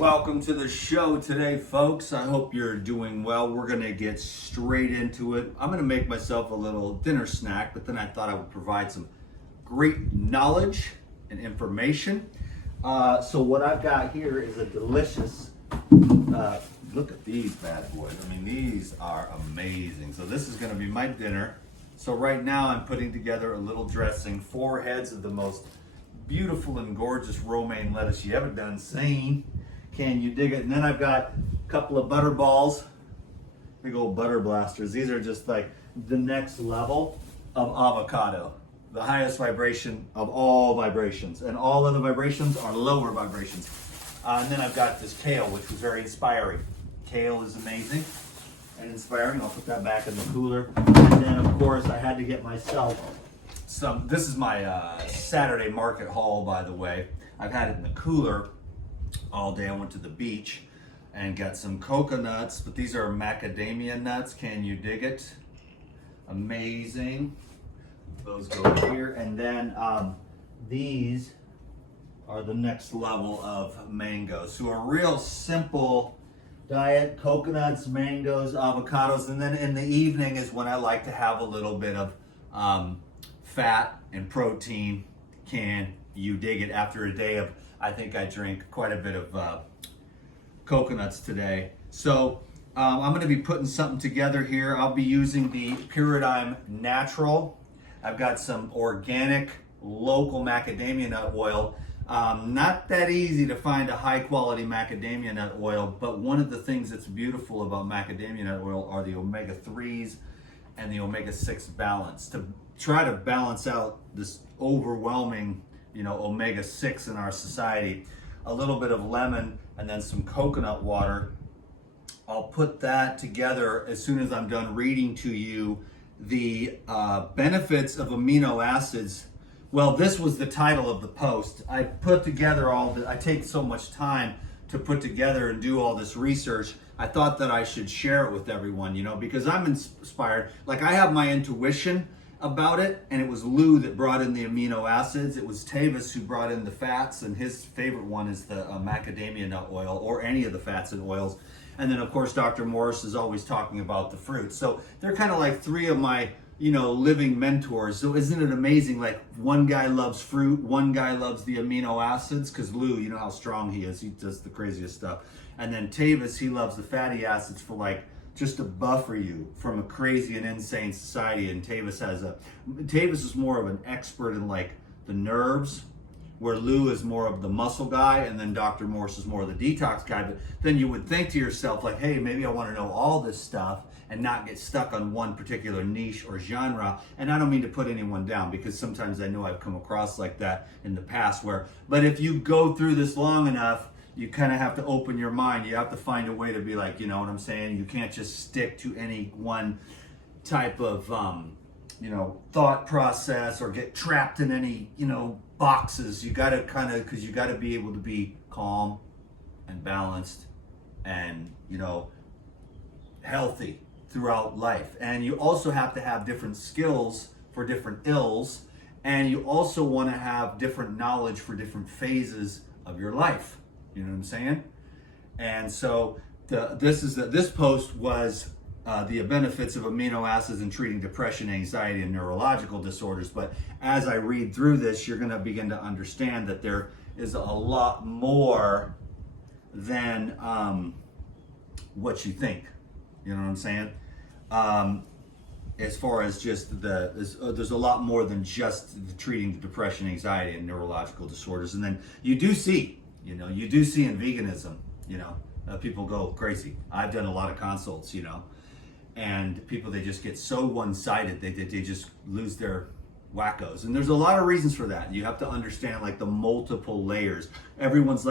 Welcome to the show today, folks. I hope you're doing well. We're going to get straight into it. I'm going to make myself a little dinner snack, but then I thought I would provide some great knowledge and information. So what I've got here is a delicious, look at these bad boys. I mean, these are amazing. So this is going to be my dinner. So right now I'm putting together a little dressing, 4 heads of the most beautiful and gorgeous romaine lettuce you ever done seen. Can you dig it? And then I've got a couple of butter balls, big old butter blasters. These are just like the next level of avocado, the highest vibration of all vibrations, and all other vibrations are lower vibrations. And then I've got this kale, which was very inspiring. Kale is amazing and inspiring. I'll put that back in the cooler. And then of course I had to get myself some, this is my Saturday market haul, by the way. I've had it in the cooler all day. I went to the beach and got some coconuts, but these are macadamia nuts. Can you dig it? Amazing. Those go here. And then these are the next level of mangoes. So a real simple diet: coconuts, mangoes, avocados, and then in the evening is when I like to have a little bit of fat and protein. Can you dig it? After a day of, I think I drank quite a bit of coconuts today. So I'm going to be putting something together here. I'll be using the Paradigm Natural. I've got some organic local macadamia nut oil. Not that easy to find a high quality macadamia nut oil, but one of the things that's beautiful about macadamia nut oil are the omega-3s and the omega-6 balance. To try to balance out this overwhelming, omega-6 in our society, a little bit of lemon and then some coconut water. I'll put that together as soon as I'm done reading to you the benefits of amino acids. Well, this was the title of the post. I put together I take so much time to put together and do all this research. I thought that I should share it with everyone, because I'm inspired. Like, I have my intuition about it, and it was Lou that brought in the amino acids. It was Tavis who brought in the fats, and his favorite one is the macadamia nut oil, or any of the fats and oils. And then of course Dr. Morris is always talking about the fruits. So they're kind of like 3 of my living mentors. So isn't it amazing? Like, one guy loves fruit, one guy loves the amino acids, because Lou, you know how strong he is. He does the craziest stuff. And then Tavis, he loves the fatty acids for just to buffer you from a crazy and insane society. And Tavis is more of an expert in the nerves, where Lou is more of the muscle guy, and then Dr. Morse is more of the detox guy. But then you would think to yourself, hey, maybe I want to know all this stuff and not get stuck on one particular niche or genre. And I don't mean to put anyone down, because sometimes I know I've come across like that in the past, but if you go through this long enough, you kind of have to open your mind. You have to find a way to be what I'm saying? You can't just stick to any one type of, thought process, or get trapped in any, boxes. You got to because you got to be able to be calm and balanced and, healthy throughout life. And you also have to have different skills for different ills. And you also want to have different knowledge for different phases of your life. You know what I'm saying? And so this post was the benefits of amino acids in treating depression, anxiety, and neurological disorders. But as I read through this, you're going to begin to understand that there is a lot more than what you think. You know what I'm saying? As far as just there's a lot more than just treating the depression, anxiety, and neurological disorders. And then you do see in veganism, people go crazy. I've done a lot of consults, and people, they just get so one-sided, they just lose their wackos. And there's a lot of reasons for that. You have to understand the multiple layers. Everyone's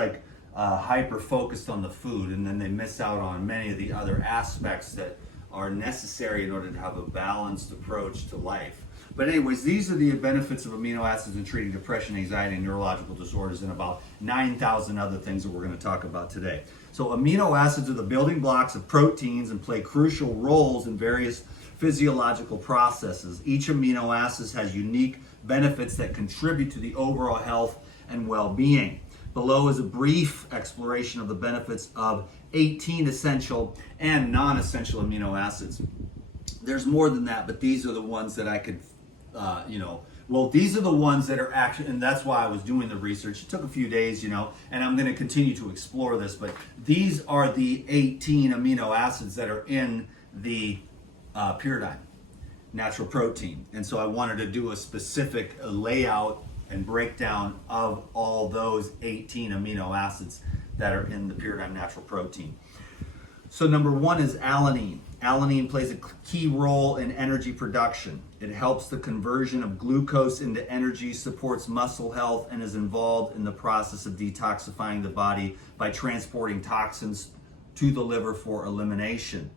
hyper focused on the food, and then they miss out on many of the other aspects that are necessary in order to have a balanced approach to life. But anyways, these are the benefits of amino acids in treating depression, anxiety, and neurological disorders, and about 9,000 other things that we're going to talk about today. So amino acids are the building blocks of proteins and play crucial roles in various physiological processes. Each amino acid has unique benefits that contribute to the overall health and well-being. Below is a brief exploration of the benefits of 18 essential and non-essential amino acids. There's more than that, but these are the ones that I could, these are the ones that are actually, and that's why I was doing the research. It took a few days, and I'm going to continue to explore this, but these are the 18 amino acids that are in the pyridine, natural protein. And so I wanted to do a specific layout and breakdown of all those 18 amino acids that are in the pyridine natural protein. So number one is alanine. Alanine plays a key role in energy production. It helps the conversion of glucose into energy, supports muscle health, and is involved in the process of detoxifying the body by transporting toxins to the liver for elimination.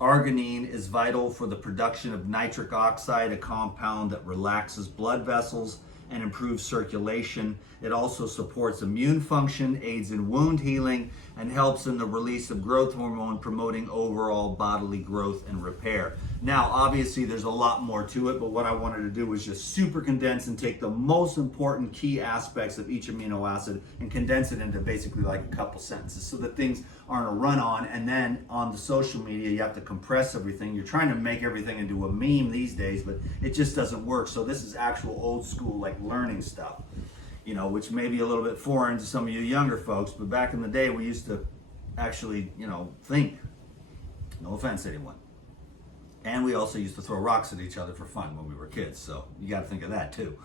Arginine is vital for the production of nitric oxide, a compound that relaxes blood vessels and improves circulation. It also supports immune function, aids in wound healing, and helps in the release of growth hormone, promoting overall bodily growth and repair. Now, obviously, there's a lot more to it, but what I wanted to do was just super condense and take the most important key aspects of each amino acid and condense it into basically like a couple sentences so that things aren't a run-on, and then on the social media, you have to compress everything. You're trying to make everything into a meme these days, but it just doesn't work. So this is actual old school, like learning stuff, which may be a little bit foreign to some of you younger folks, but back in the day, we used to actually, think. No offense to anyone. And we also used to throw rocks at each other for fun when we were kids, so you got to think of that too.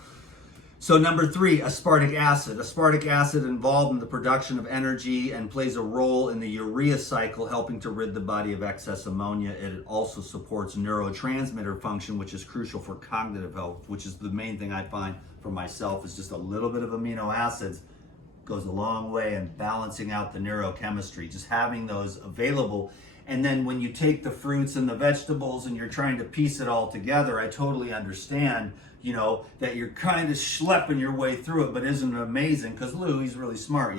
So number three, aspartic acid. Aspartic acid involved in the production of energy and plays a role in the urea cycle, helping to rid the body of excess ammonia. It also supports neurotransmitter function, which is crucial for cognitive health, which is the main thing I find for myself is just a little bit of amino acids goes a long way in balancing out the neurochemistry, just having those available. And then when you take the fruits and the vegetables and you're trying to piece it all together, I totally understand, that you're kind of schlepping your way through it, but isn't it amazing? Because Lou, he's really smart,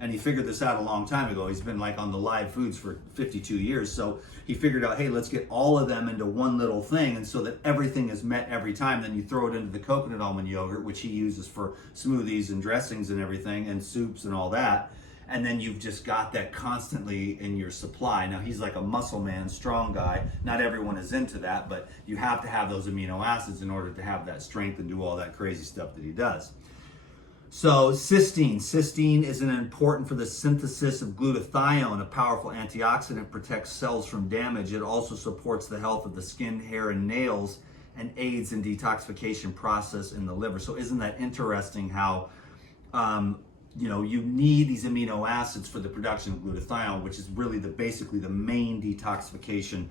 and he figured this out a long time ago. He's been like on the live foods for 52 years. So he figured out, hey, let's get all of them into one little thing. And so that everything is met every time. Then you throw it into the coconut almond yogurt, which he uses for smoothies and dressings and everything and soups and all that. And then you've just got that constantly in your supply. Now he's like a muscle man, strong guy. Not everyone is into that, but you have to have those amino acids in order to have that strength and do all that crazy stuff that he does. So cysteine. Cysteine is important for the synthesis of glutathione, a powerful antioxidant, protects cells from damage. It also supports the health of the skin, hair, and nails, and aids in detoxification process in the liver. So isn't that interesting how you need these amino acids for the production of glutathione, which is really basically the main detoxification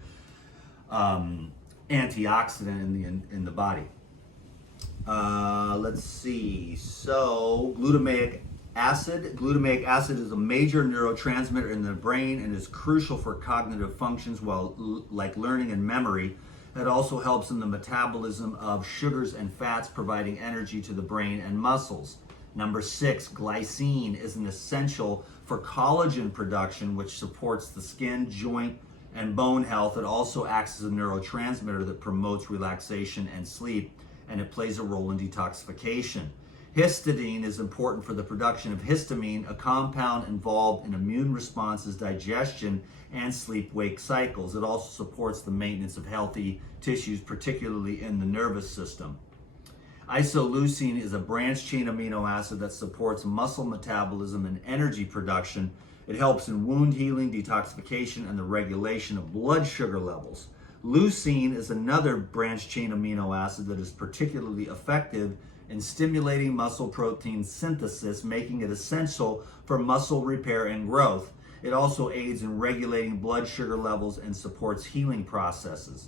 antioxidant in the body. Let's see. So glutamic acid. Glutamic acid is a major neurotransmitter in the brain and is crucial for cognitive functions, like learning and memory. It also helps in the metabolism of sugars and fats, providing energy to the brain and muscles. Number 6, glycine is an essential for collagen production, which supports the skin, joint, and bone health. It also acts as a neurotransmitter that promotes relaxation and sleep, and it plays a role in detoxification. Histidine is important for the production of histamine, a compound involved in immune responses, digestion, and sleep-wake cycles. It also supports the maintenance of healthy tissues, particularly in the nervous system. Isoleucine is a branched-chain amino acid that supports muscle metabolism and energy production. It helps in wound healing, detoxification, and the regulation of blood sugar levels. Leucine is another branched-chain amino acid that is particularly effective in stimulating muscle protein synthesis, making it essential for muscle repair and growth. It also aids in regulating blood sugar levels and supports healing processes.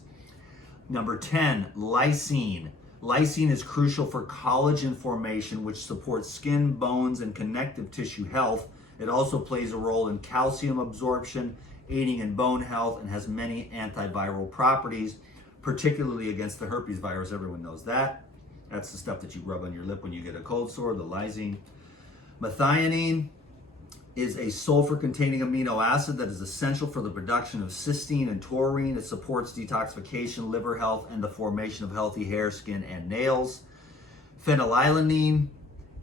Number 10, lysine. Lysine is crucial for collagen formation, which supports skin, bones, and connective tissue health. It also plays a role in calcium absorption, aiding in bone health, and has many antiviral properties, particularly against the herpes virus. Everyone knows that. That's the stuff that you rub on your lip when you get a cold sore, the lysine. Methionine is a sulfur-containing amino acid that is essential for the production of cysteine and taurine. It supports detoxification, liver health, and the formation of healthy hair, skin, and nails. Phenylalanine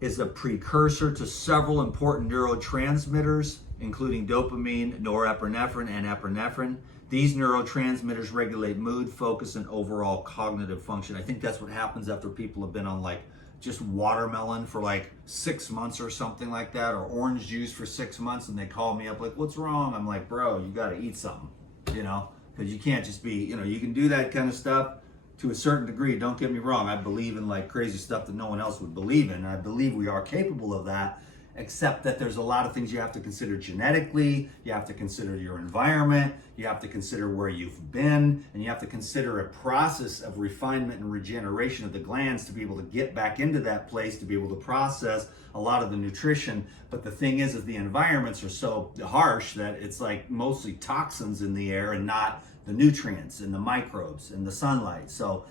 is a precursor to several important neurotransmitters, including dopamine, norepinephrine, and epinephrine. These neurotransmitters regulate mood, focus, and overall cognitive function. I think that's what happens after people have been on like just watermelon for like 6 months or something like that, or orange juice for 6 months, and they call me up like, what's wrong? I'm like, bro, you got to eat something, you know, because you can't just be, you know, you can do that kind of stuff to a certain degree. Don't get me wrong. I believe in like crazy stuff that no one else would believe in. And I believe we are capable of that, except that there's a lot of things you have to consider genetically. You have to consider your environment. You have to consider where you've been, and you have to consider a process of refinement and regeneration of the glands to be able to get back into that place, to be able to process a lot of the nutrition. But the thing is the environments are so harsh that it's like mostly toxins in the air and not the nutrients and the microbes and the sunlight. So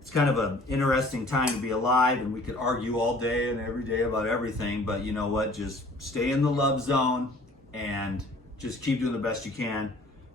it's kind of an interesting time to be alive, and we could argue all day and every day about everything, but you know what? Just stay in the love zone and just keep doing the best you can,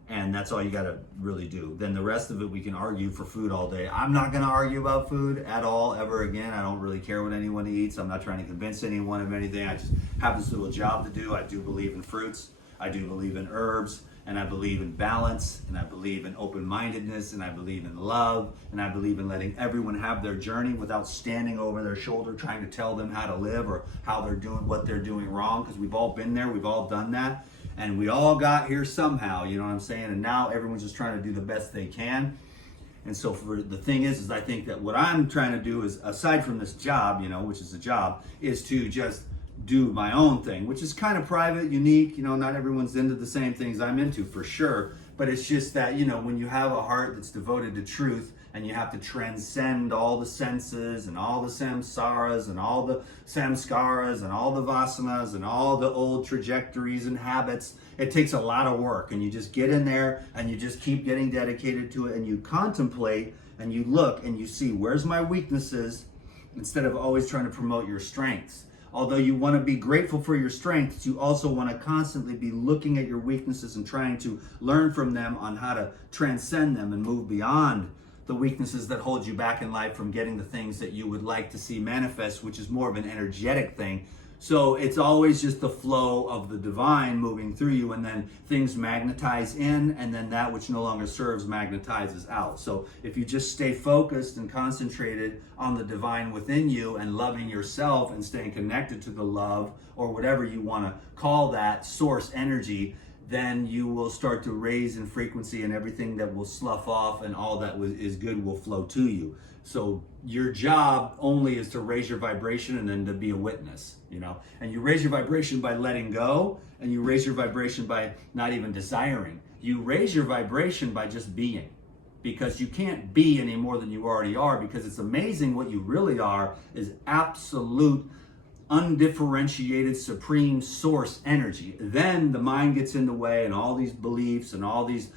and that's all you got to really do. Then the rest of it, we can argue for food all day. I'm not going to argue about food at all ever again. I don't really care what anyone eats. I'm not trying to convince anyone of anything. I just have this little job to do. I do believe in fruits. I do believe in herbs. And I believe in balance, and I believe in open-mindedness, and I believe in love, and I believe in letting everyone have their journey without standing over their shoulder trying to tell them how to live or how they're doing what they're doing wrong, because we've all been there, we've all done that, and we all got here somehow, you know what I'm saying? And now everyone's just trying to do the best they can. And so for the thing is I think that what I'm trying to do is, aside from this job, you know, which is a job, is to just do my own thing, which is kind of private, unique. You know, not everyone's into the same things I'm into, for sure. But it's just that, you know, when you have a heart that's devoted to truth, and you have to transcend all the senses and all the samsaras and all the samskaras and all the vasanas and all the old trajectories and habits, it takes a lot of work. And you just get in there and you just keep getting dedicated to it, and you contemplate and you look and you see, where's my weaknesses, instead of always trying to promote your strengths. Although you want to be grateful for your strengths, you also want to constantly be looking at your weaknesses and trying to learn from them on how to transcend them and move beyond the weaknesses that hold you back in life from getting the things that you would like to see manifest, which is more of an energetic thing. So it's always just the flow of the divine moving through you, and then things magnetize in, and then that which no longer serves magnetizes out. So if you just stay focused and concentrated on the divine within you and loving yourself and staying connected to the love, or whatever you want to call that source energy, then you will start to raise in frequency, and everything that will slough off and all that is good will flow to you. So your job only is to raise your vibration and then to be a witness, you know. And you raise your vibration by letting go, and you raise your vibration by not even desiring. You raise your vibration by just being, because you can't be any more than you already are, because it's amazing what you really are is absolute, undifferentiated, supreme source energy. Then the mind gets in the way, and all these beliefs and all these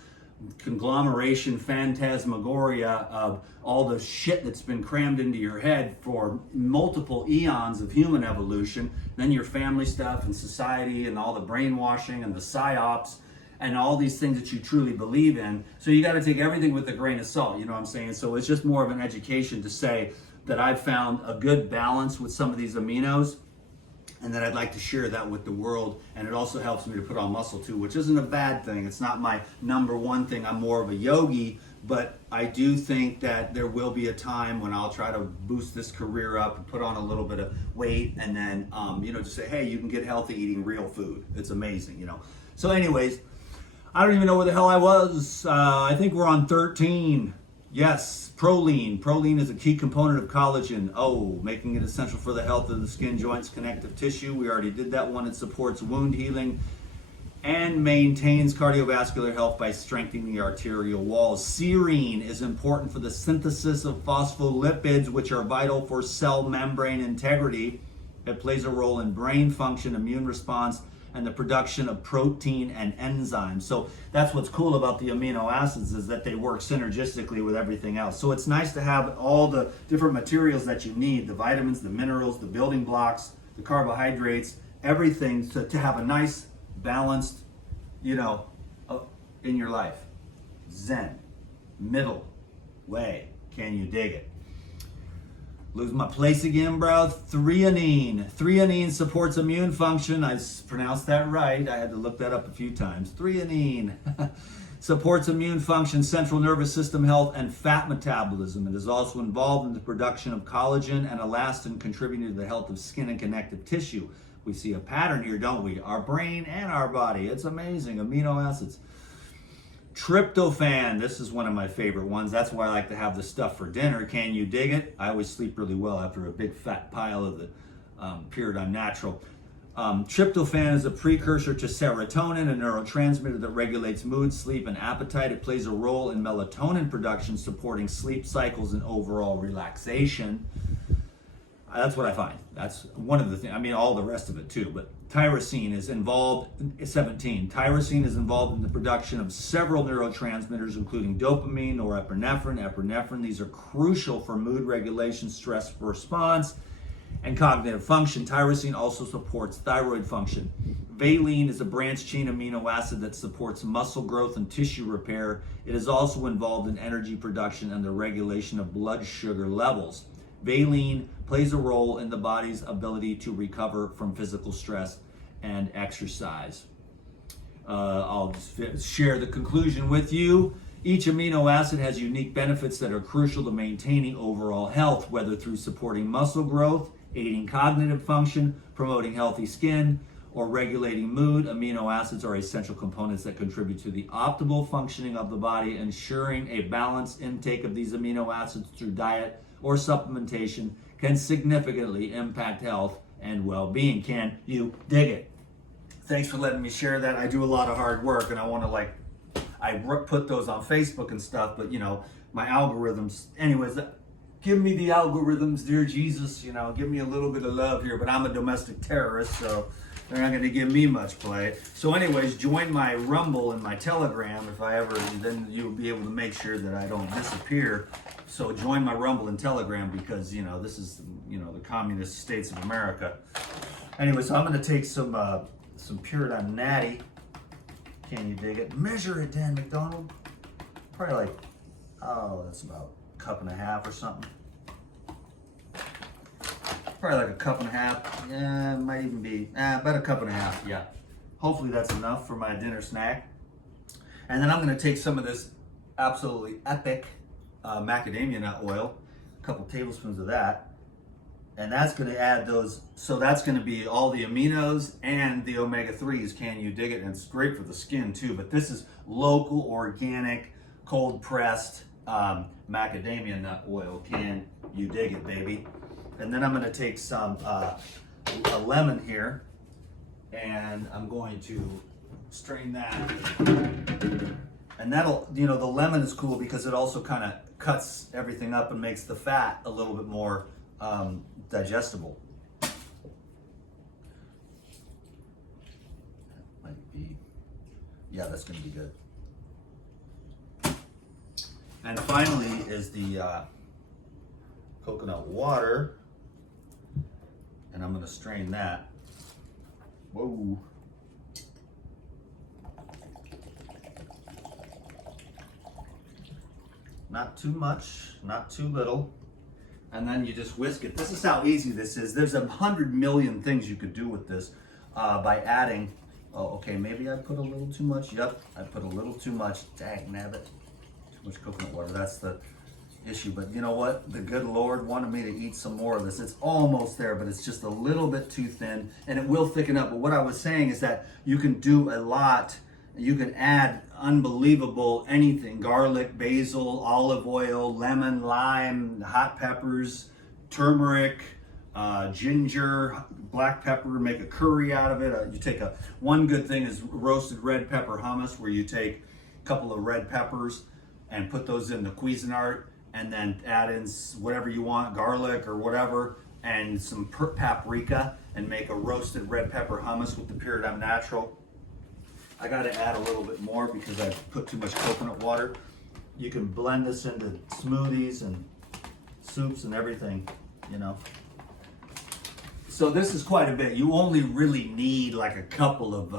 conglomeration phantasmagoria of all the shit that's been crammed into your head for multiple eons of human evolution, then your family stuff and society and all the brainwashing and the psyops and all these things that you truly believe in. So you got to take everything with a grain of salt, you know what I'm saying? So it's just more of an education to say that I've found a good balance with some of these aminos, and that I'd like to share that with the world. And it also helps me to put on muscle too, which isn't a bad thing. It's not my number one thing. I'm more of a yogi, but I do think that there will be a time when I'll try to boost this career up and put on a little bit of weight, and then, you know, just say, hey, you can get healthy eating real food. It's amazing, you know. So anyways, I don't even know where the hell I was. I think we're on 13. Yes, proline. Proline is a key component of collagen. Oh, making it essential for the health of the skin, joints, connective tissue. We already did that one. It supports wound healing and maintains cardiovascular health by strengthening the arterial walls. Serine is important for the synthesis of phospholipids, which are vital for cell membrane integrity. It plays a role in brain function, immune response, and the production of protein and enzymes. So that's what's cool about the amino acids, is that they work synergistically with everything else. So it's nice to have all the different materials that you need, the vitamins, the minerals, the building blocks, the carbohydrates, everything to have a nice, balanced, you know, in your life. Zen, middle way. Can you dig it? Lose my place again, bro. Threonine. Threonine supports immune function. I pronounced that right. I had to look that up a few times. Threonine supports immune function, central nervous system health, and fat metabolism. It is also involved in the production of collagen and elastin, contributing to the health of skin and connective tissue. We see a pattern here, don't we? Our brain and our body. It's amazing. Amino acids. Tryptophan, this is one of my favorite ones. That's why I like to have this stuff for dinner. Can you dig it? I always sleep really well after a big fat pile of the Pyridine Natural. Tryptophan is a precursor to serotonin, a neurotransmitter that regulates mood, sleep, and appetite. It plays a role in melatonin production, supporting sleep cycles and overall relaxation. That's what I find. That's one of the things. I mean, all the rest of it too, but tyrosine is involved, 17. Tyrosine is involved in the production of several neurotransmitters, including dopamine, norepinephrine, epinephrine. These are crucial for mood regulation, stress response, and cognitive function. Tyrosine also supports thyroid function. Valine is a branched chain amino acid that supports muscle growth and tissue repair. It is also involved in energy production and the regulation of blood sugar levels. Valine plays a role in the body's ability to recover from physical stress and exercise. I'll just share the conclusion with you. Each amino acid has unique benefits that are crucial to maintaining overall health, whether through supporting muscle growth, aiding cognitive function, promoting healthy skin, or regulating mood. Amino acids are essential components that contribute to the optimal functioning of the body. Ensuring a balanced intake of these amino acids through diet or supplementation can significantly impact health and well-being. Can you dig it? Thanks for letting me share that. I do a lot of hard work, and I want to I put those on Facebook and stuff, but my algorithms. Anyways, give me the algorithms, dear Jesus. Give me a little bit of love here, but I'm a domestic terrorist, so they're not going to give me much play. So anyways, join my Rumble and my Telegram if I ever, then you'll be able to make sure that I don't disappear. So join my Rumble and Telegram because, this is, the communist states of America. Anyway, so I'm going to take some Pyridine Natty. Can you dig it? Measure it, Dan McDonald. Probably that's about a cup and a half or something. Probably like a cup and a half. Yeah, it might even be about a cup and a half. Yeah. Hopefully that's enough for my dinner snack. And then I'm going to take some of this absolutely epic macadamia nut oil, a couple tablespoons of that, and that's going to add those. So that's going to be all the aminos and the omega-3s. Can you dig it? And it's great for the skin too. But this is local, organic, cold pressed macadamia nut oil. Can you dig it, baby? And then I'm going to take some a lemon here, and I'm going to strain that. And that'll, the lemon is cool because it also kind of cuts everything up and makes the fat a little bit more digestible. Might be, yeah, that's going to be good. And finally is the coconut water, and I'm going to strain that. Whoa. Not too much, not too little. And then you just whisk it. This is how easy this is. There's 100 million things you could do with this by adding. Oh, okay, maybe I put a little too much. Yep, I put a little too much. Dang nabbit. Too much coconut water. That's the issue. But you know what? The good Lord wanted me to eat some more of this. It's almost there, but it's just a little bit too thin, and it will thicken up. But what I was saying is that you can do a lot. You can add unbelievable anything: garlic, basil, olive oil, lemon, lime, hot peppers, turmeric, ginger, black pepper. Make a curry out of it. You take one good thing is roasted red pepper hummus, where you take a couple of red peppers and put those in the Cuisinart, and then add in whatever you want, garlic or whatever, and some paprika, and make a roasted red pepper hummus with the Pyridine Natural. I got to add a little bit more because I put too much coconut water. You can blend this into smoothies and soups and everything, So this is quite a bit. You only really need like a couple of,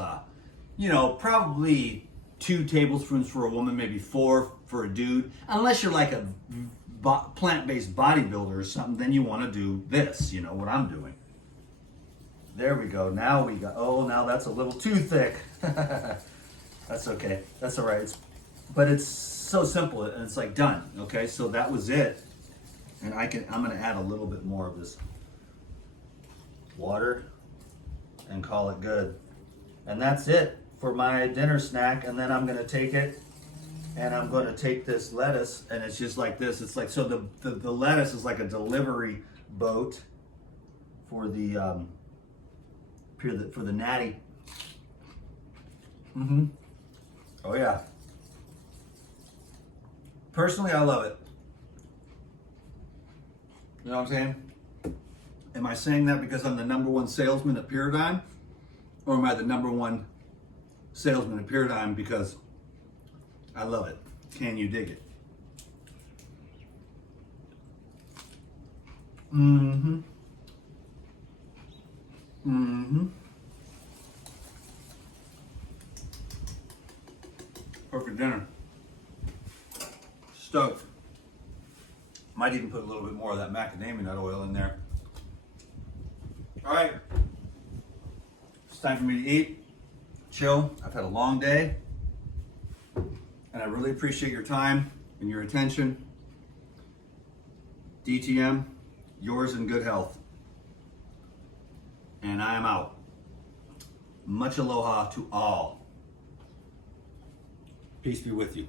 probably 2 tablespoons for a woman, maybe 4 for a dude, unless you're like a plant-based bodybuilder or something, then you want to do this, you know, what I'm doing. There we go. Now we got, oh, now that's a little too thick. That's okay. That's all right. But it's so simple and it's like done. Okay, so that was it. And I'm going to add a little bit more of this water and call it good. And that's it for my dinner snack. And then I'm going to take it and I'm going to take this lettuce and it's just like this. It's like, so the lettuce is like a delivery boat for the natty. Oh yeah. Personally, I love it. You know what I'm saying? Am I saying that because I'm the #1 salesman at Paradigm? Or am I the #1 salesman at Paradigm because I love it? Can you dig it? Perfect dinner. Stoked. Might even put a little bit more of that macadamia nut oil in there. All right. It's time for me to eat, chill. I've had a long day, and I really appreciate your time and your attention. DTM, yours in good health. And I am out. Much aloha to all. Peace be with you.